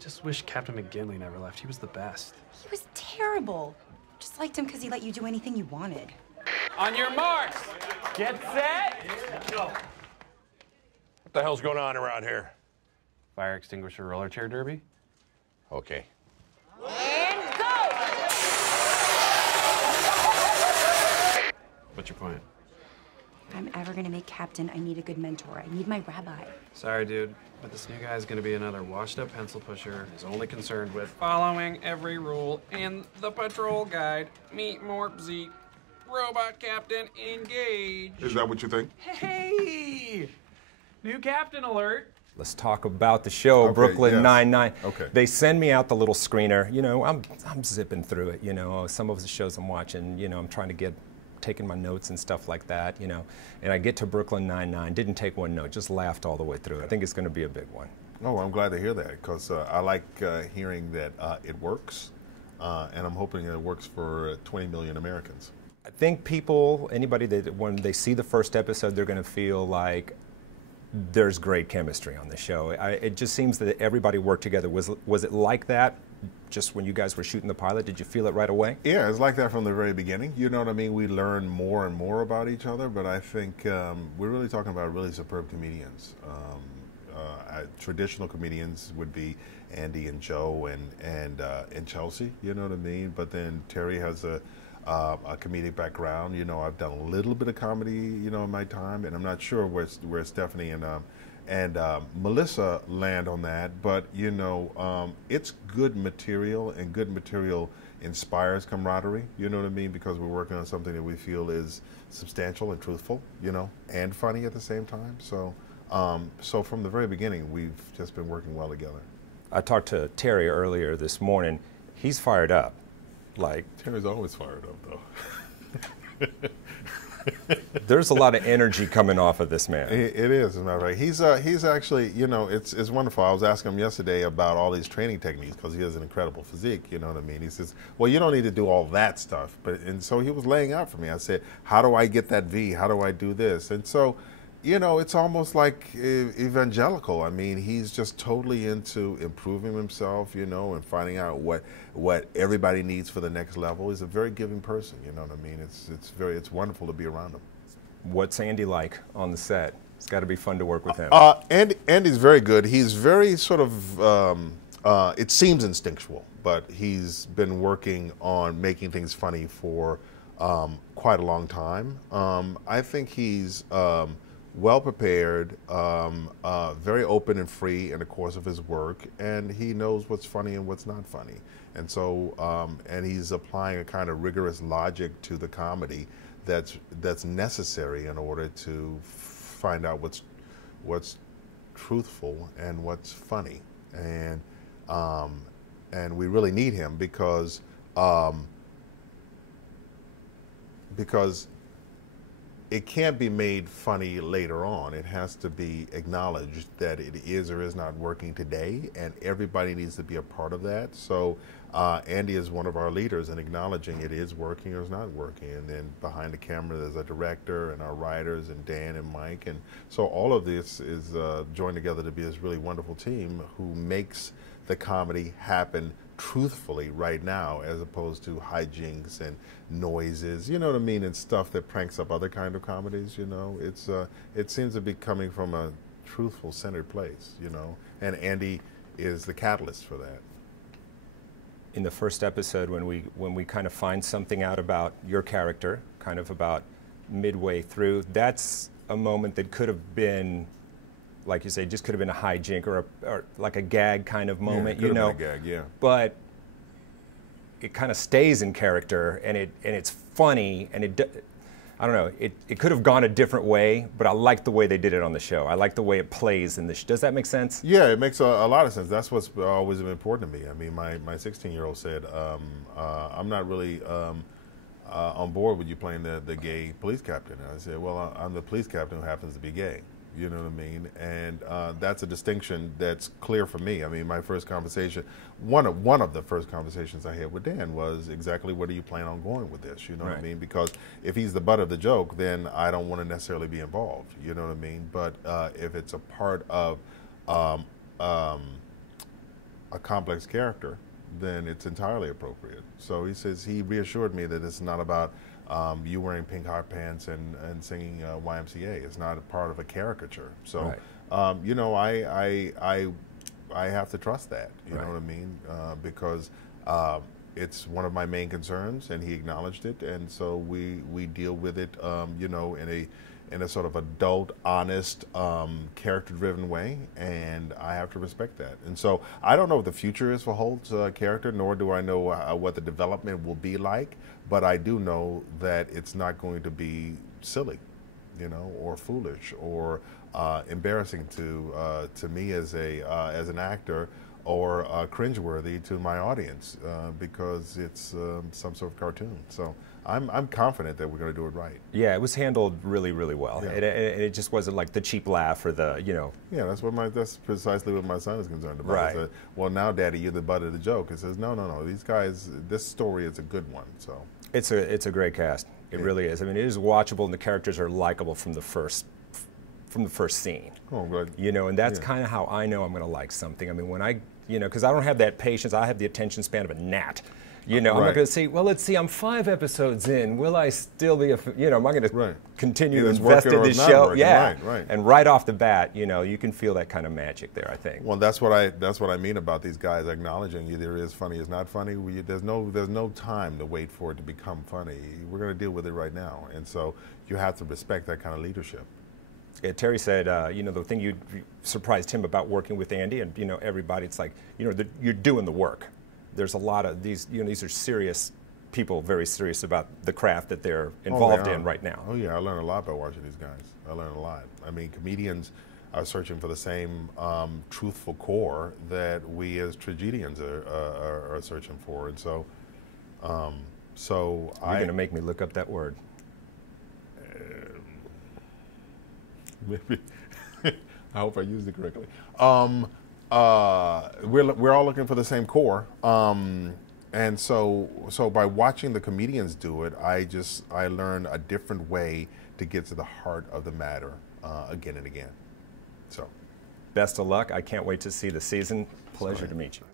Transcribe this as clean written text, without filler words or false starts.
just wish Captain McGinley never left. He was the best. He was terrible. Just liked him because he let you do anything you wanted. On your marks, get set. Go. What the hell's going on around here? Fire extinguisher roller chair derby? Okay. And go! What's your point? If I'm ever gonna make captain, I need a good mentor. I need my rabbi. Sorry, dude, but this new guy is gonna be another washed-up pencil pusher who's only concerned with following every rule in the patrol guide. Meet Morp Z. Robot captain, engage. Is that what you think? Hey! New captain alert. Let's talk about the show, Okay, Brooklyn yes. Nine-Nine. Okay. They send me out the little screener. You know, I'm zipping through it. You know, some of the shows I'm watching. You know, I'm trying to taking my notes and stuff like that. You know, and I get to Brooklyn Nine-Nine. Didn't take one note. Just laughed all the way through. I think it's going to be a big one. Oh, I'm glad to hear that because I like hearing that it works, and I'm hoping it works for 20 million Americans. I think people, anybody that when they see the first episode, they're going to feel like there's great chemistry on the show. It just seems that everybody worked together. Was it like that just when you guys were shooting the pilot? Did you feel it right away? Yeah, it's like that from the very beginning. You know what I mean? We learn more and more about each other, but I think we're really talking about really superb comedians. Traditional comedians would be Andy and Joe and Chelsea. You know what I mean? But then Terry has a comedic background. You know, I've done a little bit of comedy, you know, in my time, and I'm not sure where Stephanie and Melissa land on that. But you know, it's good material, and good material inspires camaraderie. You know what I mean? Because we're working on something that we feel is substantial and truthful, you know, and funny at the same time. So, so from the very beginning, we've just been working well together. I talked to Terry earlier this morning. He's fired up. Like Terry's always fired up, though. There's a lot of energy coming off of this man. It is, isn't that right? He's actually, you know, it's wonderful. I was asking him yesterday about all these training techniques because he has an incredible physique. You know what I mean? He says, "Well, you don't need to do all that stuff." And so he was laying out for me. I said, "How do I get that V? How do I do this?" And so, you know, it's almost like evangelical. I mean, he's just totally into improving himself, you know, and finding out what everybody needs for the next level. He's a very giving person, you know what I mean? It's wonderful to be around him. What's Andy like on the set? It's got to be fun to work with him. Andy's very good. He's very sort of, it seems instinctual, but he's been working on making things funny for quite a long time. I think he's well prepared, very open and free in the course of his work, and he knows what's funny and what's not funny. And so, and he's applying a kind of rigorous logic to the comedy that's necessary in order to find out what's truthful and what's funny. And we really need him because it can't be made funny later on. It has to be acknowledged that it is or is not working today, and everybody needs to be a part of that. So Andy is one of our leaders in acknowledging it is working or is not working. And then behind the camera, there's a director and our writers and Dan and Mike. And so all of this is joined together to be this really wonderful team who makes the comedy happen truthfully right now, as opposed to hijinks and noises, you know what I mean, and stuff that pranks up other kind of comedies. You know, it seems to be coming from a truthful, centered place. You know, and Andy is the catalyst for that. In the first episode, when we kind of find something out about your character, kind of about midway through, that's a moment that could have been, like you say, just could have been a hijink or like a gag kind of moment, yeah, you know. Been a gag, yeah. But it kind of stays in character, and it's funny, and I don't know, it could have gone a different way, but I like the way they did it on the show. I like the way it plays in the show. Does that make sense? Yeah, it makes a lot of sense. That's what's always been important to me. I mean, my 16-year-old said, I'm not really on board with you playing the gay police captain. And I said, well, I'm the police captain who happens to be gay. You know what I mean? And that's a distinction that's clear for me. I mean, my first conversation, one of the first conversations I had with Dan was exactly where do you plan on going with this? You know what I mean? Because if he's the butt of the joke, then I don't want to necessarily be involved. You know what I mean? But if it's a part of a complex character, then it's entirely appropriate. So he says, he reassured me that it's not about you wearing pink hot pants and singing YMCA. It's not a part of a caricature. So, right. you know, I have to trust that. You right. know what I mean? Because it's one of my main concerns, and he acknowledged it, and so we deal with it, you know, in a sort of adult, honest, character-driven way, and I have to respect that. And so I don't know what the future is for Holt's character, nor do I know what the development will be like, but I do know that it's not going to be silly, you know, or foolish, or embarrassing to me as an actor, or cringeworthy to my audience, because it's some sort of cartoon. So I'm confident that we're going to do it right. Yeah, it was handled really, really well. Yeah. It just wasn't like the cheap laugh or the, you know. Yeah, that's precisely what my son is concerned about. Right. He said, well, now, Daddy, you're the butt of the joke. He says, no, these guys, this story is a good one. So it's a great cast. It really is. I mean, it is watchable, and the characters are likable from the first scene. Oh, good. You know, and that's kind of how I know I'm going to like something. I mean, when because I don't have that patience. I have the attention span of a gnat. You know, I'm not going to say, well, let's see, I'm 5 episodes in. Will I still be, am I going to continue to invest in this show? Working. Yeah. Right. And right off the bat, you know, you can feel that kind of magic there, I think. Well, that's what I mean about these guys acknowledging either it is funny or it's not funny. There's no time to wait for it to become funny. We're going to deal with it right now. And so you have to respect that kind of leadership. Yeah, Terry said, the thing you surprised him about working with Andy and, everybody, it's like, you're doing the work. There's a lot of these, these are serious people, very serious about the craft that they're involved in right now. Oh, yeah, I learned a lot by watching these guys. I learned a lot. I mean, comedians are searching for the same truthful core that we as tragedians are searching for. And so, You're going to make me look up that word. Maybe. I hope I used it correctly. We're all looking for the same core, and so by watching the comedians do it, I learned a different way to get to the heart of the matter again and again. So, best of luck. I can't wait to see the season. Pleasure to meet you.